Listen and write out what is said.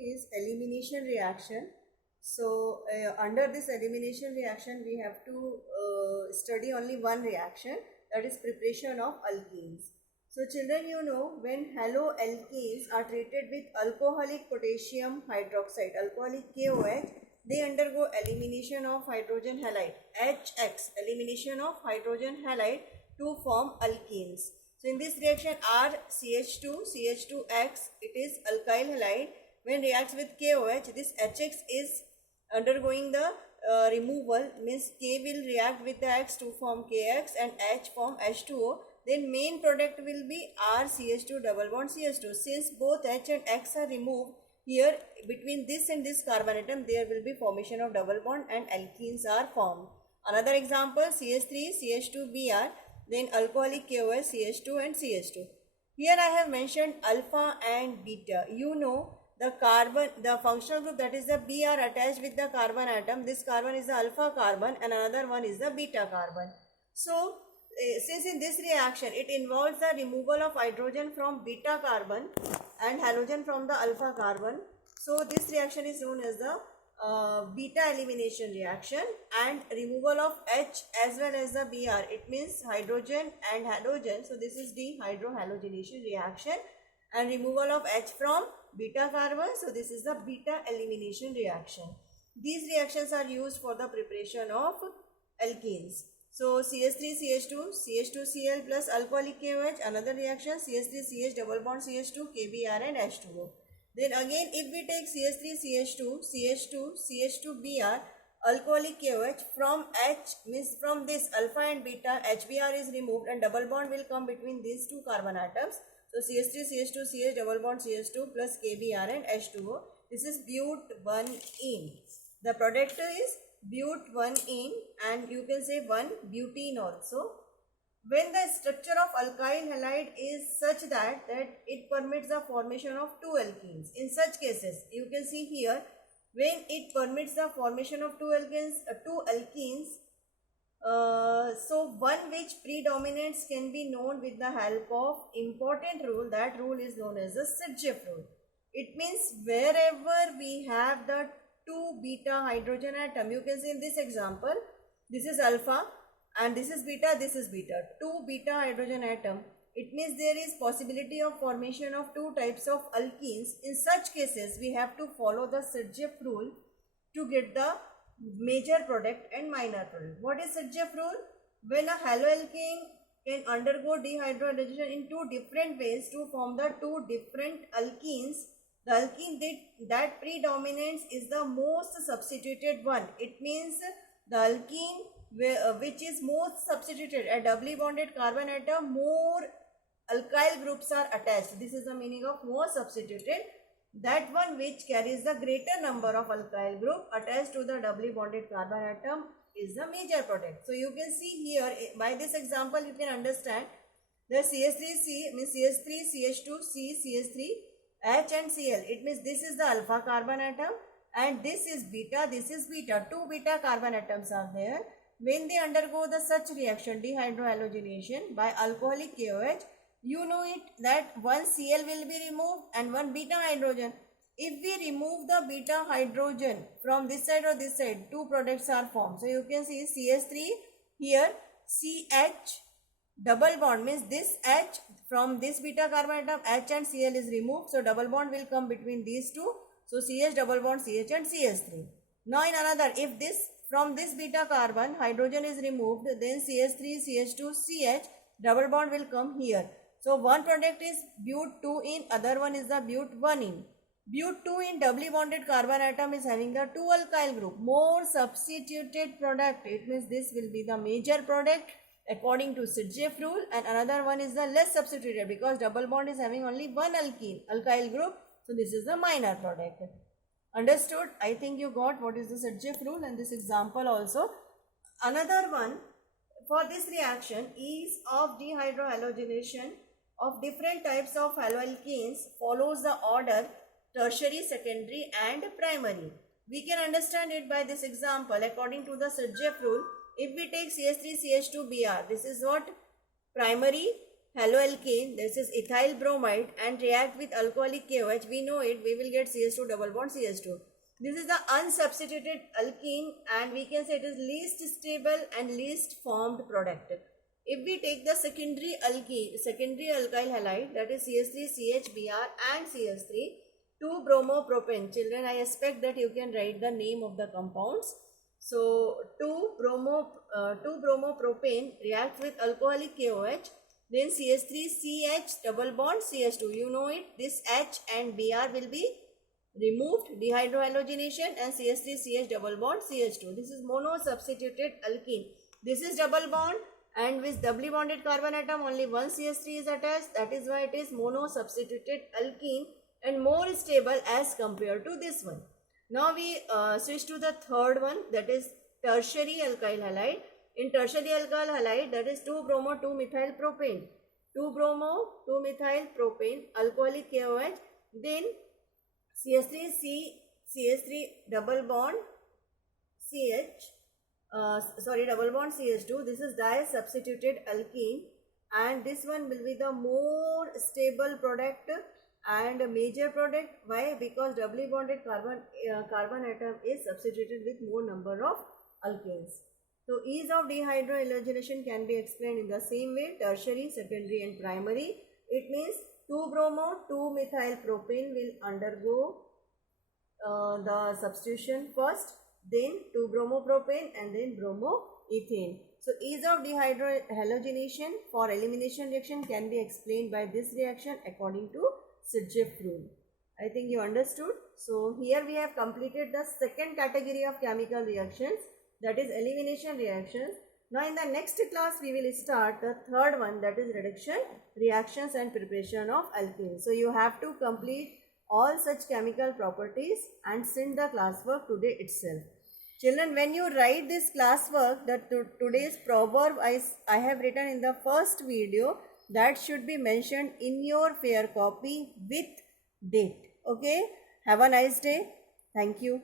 is elimination reaction. So under this elimination reaction we have to study only one reaction, that is preparation of alkenes. So children, you know, when haloalkenes are treated with alcoholic potassium hydroxide, alcoholic KOH, they undergo elimination of hydrogen halide, HX, elimination of hydrogen halide to form alkenes. So in this reaction RCH2, CH2X, it is alkyl halide. When reacts with KOH, this HX is undergoing the removal, means K will react with the X to form KX and H form H2O. Then main product will be RCH2 double bond CH2. Since both H and X are removed, here between this and this carbon atom there will be formation of double bond and alkenes are formed. Another example, CH3 CH2Br, then alcoholic KOH CH2 and CH2. Here I have mentioned alpha and beta. You know, the functional group, that is the Br attached with the carbon atom, this carbon is the alpha carbon and another one is the beta carbon. So since in this reaction it involves the removal of hydrogen from beta carbon and halogen from the alpha carbon, so this reaction is known as the beta elimination reaction, and removal of H as well as the Br, it means hydrogen and halogen, so this is dehydrohalogenation reaction, and removal of H from beta carbon, so this is the beta elimination reaction. These reactions are used for the preparation of alkenes. So CH3CH2, CH2Cl plus alcoholic KOH, another reaction CH3CH double bond CH2, KBr and H2O. Then again if we take CH3CH2, CH2, CH2Br, alcoholic KOH, from H, means from this alpha and beta, HBr is removed and double bond will come between these two carbon atoms. So CH3CH2CH double bond CH2 plus KBr and H2O. This is but1ene. The product is but1ene, and you can say 1-butene also. When the structure of alkyl halide is such that it permits the formation of two alkenes, in such cases you can see here, when it permits the formation of two alkenes, so one which predominates can be known with the help of important rule. That rule is known as the Sirjeff rule. It means wherever we have the two beta hydrogen atom, you can see in this example, this is alpha and this is beta, two beta hydrogen atom, it means there is possibility of formation of two types of alkenes. In such cases we have to follow the Sirjeff rule to get the major product and minor product. What is Sirjeff rule? When a haloalkane can undergo dehydrogenation in two different ways to form the two different alkenes, the alkene that predominates is the most substituted one. It means the alkene which is most substituted, a doubly bonded carbon atom, more alkyl groups are attached. This is the meaning of most substituted. That one which carries the greater number of alkyl group attached to the doubly bonded carbon atom is the major product. So you can see here by this example you can understand the CH3C means CH3, CH2, C, CH3, H and Cl. It means this is the alpha carbon atom and this is beta, this is beta. Two beta carbon atoms are there. When they undergo the such reaction, dehydrohalogenation by alcoholic KOH, you know it that one Cl will be removed and one beta hydrogen. If we remove the beta hydrogen from this side or this side, two products are formed. So you can see CH3 here, CH double bond, means this H from this beta carbon atom, H and Cl is removed. So double bond will come between these two. So CH double bond CH and CH3. Now in another, if this from this beta carbon hydrogen is removed, then CH3, CH2, CH double bond will come here. So one product is but2ene, other one is the but1ene. But2ene doubly bonded carbon atom is having the two alkyl group, more substituted product. It means this will be the major product according to Sirjeff rule, and another one is the less substituted because double bond is having only one alkyl group. So this is the minor product. Understood? I think you got what is the Sirjeff rule and this example also. Another one for this reaction is of dehydrohalogenation of different types of haloalkenes follows the order tertiary, secondary and primary. We can understand it by this example. According to the Sirjeff rule, if we take CH3CH2Br, this is what? Primary haloalkane, this is ethyl bromide, and react with alcoholic KOH, we know it, we will get CH2 double bond CH2. This is the unsubstituted alkene, and we can say it is least stable and least formed product. If we take the secondary alkene, secondary alkyl halide, that is CH3CHBr and CH3, 2-bromopropane. Children, I expect that you can write the name of the compounds. So 2-bromopropane reacts with alcoholic KOH, then CH3CH double bond CH2. You know it, this H and Br will be removed, dehydrohalogenation, and CH3CH double bond CH2. This is mono-substituted alkene. This is double bond, and with doubly bonded carbon atom only one CH3 is attached. That is why it is mono-substituted alkene and more stable as compared to this one. Now we switch to the third one, that is tertiary alkyl halide. In tertiary alkyl halide, that is 2-bromo-2-methylpropane. 2-bromo-2-methylpropane, alcoholic KOH, then CH3 double bond double bond CH2. This is di-substituted alkene, and this one will be the more stable product and a major product. Why? Because doubly bonded carbon atom is substituted with more number of alkanes. So ease of dehydrohalogenation can be explained in the same way: tertiary, secondary, and primary. It means 2-bromo-2-methylpropane will undergo the substitution first, then 2-bromopropane, and then bromoethane. So ease of dehydrohalogenation for elimination reaction can be explained by this reaction according to Sirjeff rule. I think you understood. So here we have completed the second category of chemical reactions, that is elimination reactions. Now in the next class we will start the third one, that is reduction reactions and preparation of alkenes. So you have to complete all such chemical properties and send the classwork today itself. Children, when you write this classwork, today's proverb I have written in the first video, that should be mentioned in your fair copy with date. Okay, have a nice day. Thank you.